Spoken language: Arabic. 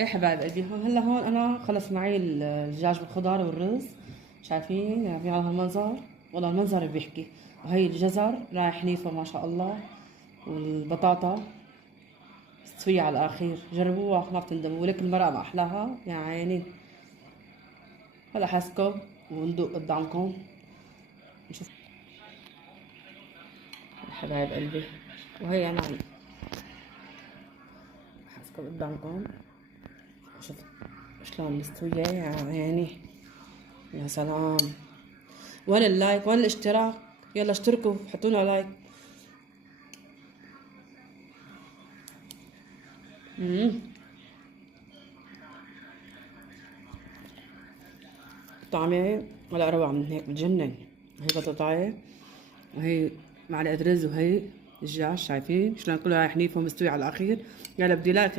ايه حبايب قلبي، هلا هون انا خلص معي الدجاج بالخضار والرز. شايفين على هالمنظر؟ والله المنظر بيحكي. وهي الجزر رايح نيفه ما شاء الله، والبطاطا مستوية على الاخير. جربوها ما بتندموا، ولك المرقة ما احلاها يا عيني. هلا حاسكم وندوق قدامكم نشوف حبايب قلبي. وهي انا حاسكم قدامكم، شوف شلون مستوية يا عيني. يا سلام، وين اللايك وين الاشتراك؟ يلا اشتركوا حطوا لنا لايك. امم طعمه ولا روعة من هيك، بتجنن. هي بطاطاية وهي معلقة رز وهي دجاج. شايفين شلون كله رايح نيفه مستوي على الأخير؟ يلا بدي لايك.